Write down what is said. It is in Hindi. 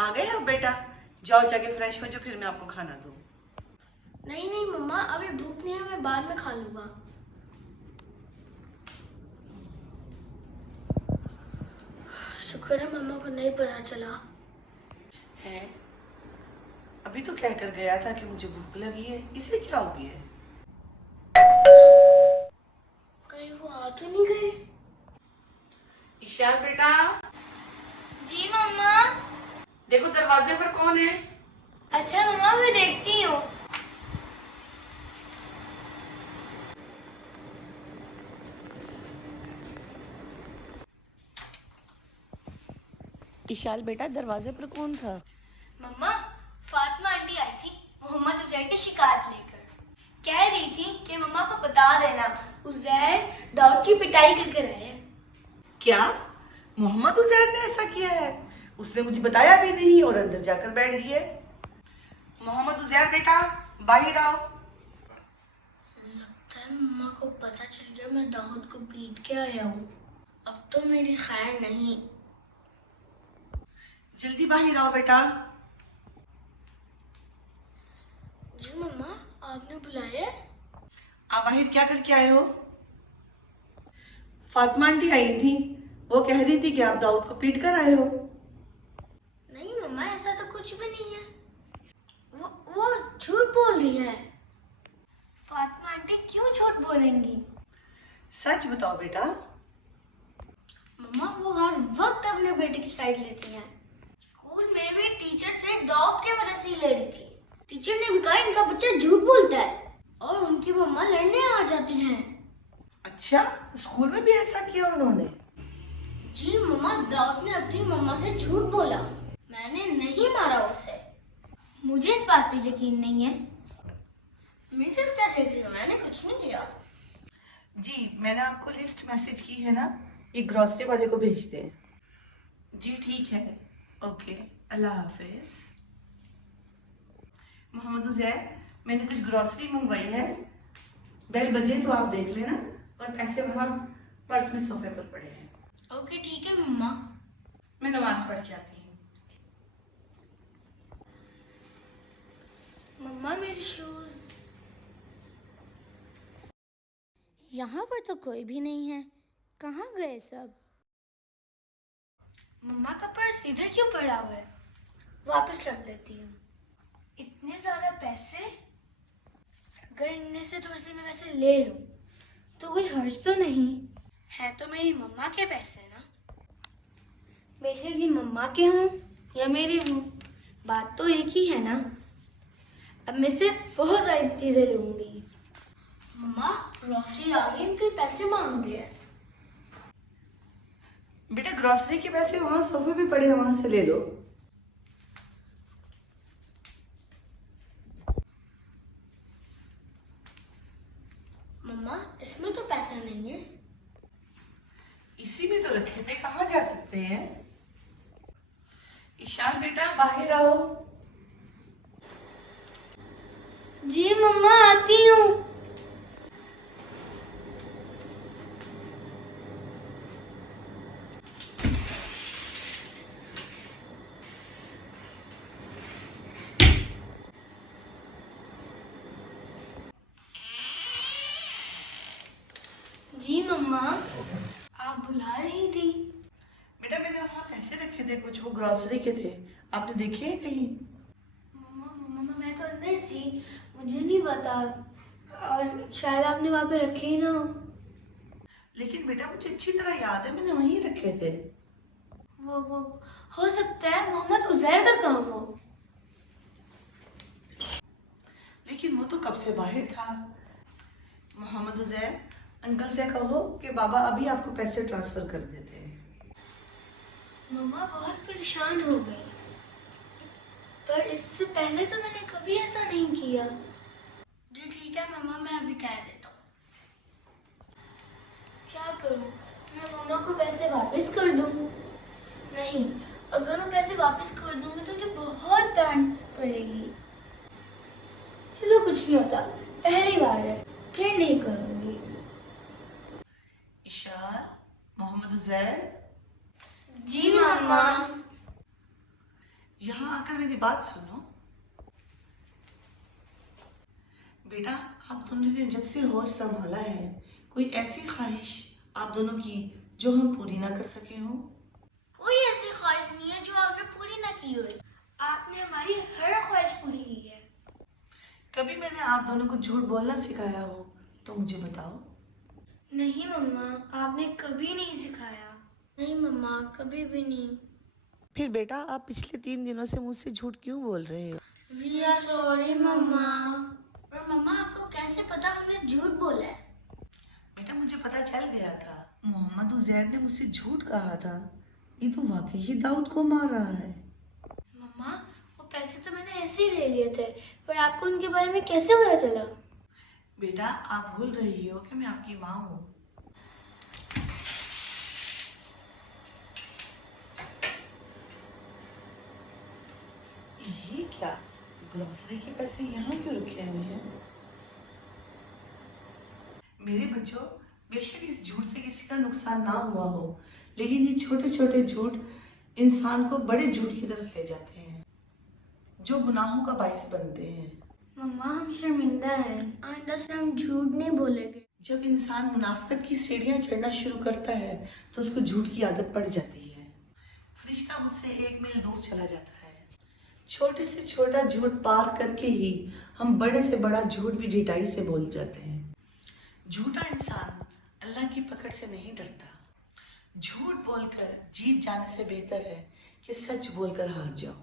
आ गए अब बेटा, जाओ जाके फ्रेश हो जाओ, फिर मैं आपको खाना दूँ। नहीं नहीं मम्मा, अभी भूख नहीं है, मैं बाद में खा लूंगा। शुक्र है मम्मा को नहीं पता चला। है, अभी तो कह कर गया था कि मुझे भूख लगी है, इसे क्या हो गया है? कहीं वो आ तो नहीं गए? ईशान बेटा, जी मम्मा। देखो दरवाजे पर कौन है। अच्छा मम्मा, मैं देखती हूँ। ईशान बेटा, दरवाजे पर कौन था? मम्मा, फातिमा आंटी आई थी मोहम्मद उजैर की शिकायत लेकर। कह रही थी कि मम्मा को बता देना उजैर दाऊद की पिटाई करके रहे हैं। क्या मोहम्मद उजैर ने ऐसा किया है? उसने मुझे बताया भी नहीं और अंदर जाकर बैठ गई है। मोहम्मद उजैर बेटा, बाहर आओ। लगता है मम्मा को पता चल गया मैं दाऊद को पीट के आया हूँ। अब तो मेरी खैर नहीं। जल्दी बाहर आओ बेटा। जी मम्मा, आपने बुलाया? आप बाहर क्या करके आए हो? फातिमा आंटी आई थी, वो कह रही थी कि आप दाऊद को पीट कर आए हो। नहीं मम्मा, ऐसा तो कुछ भी नहीं है। वो झूठ बोल रही है। फातिमा आंटी क्यों झूठ बोलेंगी? सच बताओ बेटा। मम्मा, वो हर वक्त अपने बेटे की साइड लेती हैं। स्कूल में भी टीचर से दाऊद की वजह से ही लड़ी थी। टीचर ने भी कहा इनका बच्चा झूठ बोलता है और उनकी मम्मा लड़ने आ जाती हैं। अच्छा, स्कूल में भी ऐसा किया उन्होंने? जी मम्मा, दाऊद ने अपनी मम्मा से झूठ बोला। मैंने नहीं मारा उसे। मुझे इस बात पे यकीन नहीं है। मैं सिर्फ क्या देख रही हूँ, मैंने कुछ नहीं किया। जी, मैंने आपको लिस्ट मैसेज की है ना, ये ग्रोसरी वाले को भेज दें। जी ठीक है, ओके, अल्लाह हाफिज। मोहम्मद उजैर, मैंने कुछ ग्रोसरी मंगवाई है, बेल बजे तो आप देख लेना, और पैसे वहाँ पर्स में सोफे पर पड़े हैं। ओके ठीक है मम्मा। मैं नमाज पढ़ के आती हूँ। मम्मा, मेरे शूज। यहाँ पर तो कोई भी नहीं है। कहाँ गए सब? मम्मा का पर्स इधर क्यों पड़ा हुआ है? वापस रख देती हूँ। इतने ज्यादा पैसे, अगर इनमें से थोड़े से मैं पैसे ले लूं तो कोई हर्ज तो नहीं है। तो मेरी मम्मा के पैसे ना, बेशक ये मम्मा के हों या मेरे हों, बात तो एक ही है ना। अब मैं से बहुत सारी चीजें लूंगी। मम्मा, ग्रोसरी आ गई, अंकल पैसे मांग रहे हैं। बेटा, ग्रोसरी के पैसे वहाँ सोफे पे पड़े हैं, वहाँ से ले लो। मम्मा, इसमें तो पैसा नहीं है। इसी में तो रखे थे, कहाँ जा सकते हैं? ईशान बेटा, बाहर आओ। जी मम्मा, आती हूँ। जी मम्मा, आप बुला रही थी? बेटा, मैंने वहाँ पैसे रखे थे कुछ, वो ग्रोसरी के थे, आपने देखे हैं कहीं? मम्मा, मैं तो अंदर थी, मुझे नहीं पता, और शायद आपने वहाँ पे रखे ही ना हो। लेकिन बेटा, मुझे अच्छी तरह याद है, मैंने वहीं रखे थे। वो हो सकता है मोहम्मद उजैर का काम हो। लेकिन वो तो कब से बाहर था। मोहम्मद उजैर, अंकल से कहो कि बाबा अभी आपको पैसे ट्रांसफर कर देते हैं। मम्मा बहुत परेशान हो गई, पर इससे पहले तो मैंने कभी ऐसा नहीं किया। जी ठीक है मम्मा, मैं अभी कह देता हूँ। क्या करूँ, मैं मम्मा को पैसे वापस कर दूँ? नहीं, अगर मैं पैसे वापस कर दूंगी तो मुझे बहुत डांट पड़ेगी। चलो कुछ नहीं होता, पहली बार है, फिर नहीं करूंगी। ईशान, मोहम्मद उजैर, जी मम्मा। यहाँ आकर मेरी बात सुनो। बेटा, आप दोनों ने जब से होश संभाला है, कोई ऐसी ख्वाहिश आप दोनों की जो हम पूरी ना कर सके हो? कोई ऐसी ख्वाहिश नहीं है जो आपने पूरी ना की हो। आपने हमारी हर ख्वाहिश पूरी की है। कभी मैंने आप दोनों को झूठ बोलना सिखाया हो तो मुझे बताओ। नहीं मम्मा, आपने कभी नहीं सिखाया। नहीं मम्मा, कभी भी नहीं। फिर बेटा, आप पिछले 3 दिनों से मुझसे झूठ क्यों बोल रहे हो? वी आर सॉरी मम्मा। पर मम्मा, आपको कैसे पता हमने झूठ बोला है? बेटा, मुझे पता चल गया था। मोहम्मद उजैर ने मुझसे झूठ कहा था। ये तो वाकई ही दाऊद को मार रहा है। मम्मा, वो पैसे तो मैंने ऐसे ही ले लिए थे, पर आपको उनके बारे में कैसे पता चला? बेटा, आप भूल रही हो कि मैं आपकी माँ हूँ। ये क्या, ग्रोसरी के पैसे यहाँ क्यों रखे हुए हैं? मेरे बच्चों, बेशक इस झूठ से किसी का नुकसान ना हुआ हो, लेकिन ये छोटे छोटे झूठ इंसान को बड़े झूठ की तरफ ले जाते हैं, जो गुनाहों का बाइस बनते हैं। मम्मा, हम शर्मिंदा हैं। आइंदा से हम झूठ नहीं बोलेंगे। जब इंसान मुनाफिकत की सीढ़ियां चढ़ना शुरू करता है तो उसको झूठ की आदत पड़ जाती है। फरिश्ता उससे 1 मील दूर चला जाता है। छोटे से छोटा झूठ पार करके ही हम बड़े से बड़ा झूठ भी ढिठाई से बोल जाते हैं। झूठा इंसान अल्लाह की पकड़ से नहीं डरता। झूठ बोलकर जीत जाने से बेहतर है कि सच बोलकर हार जाओ।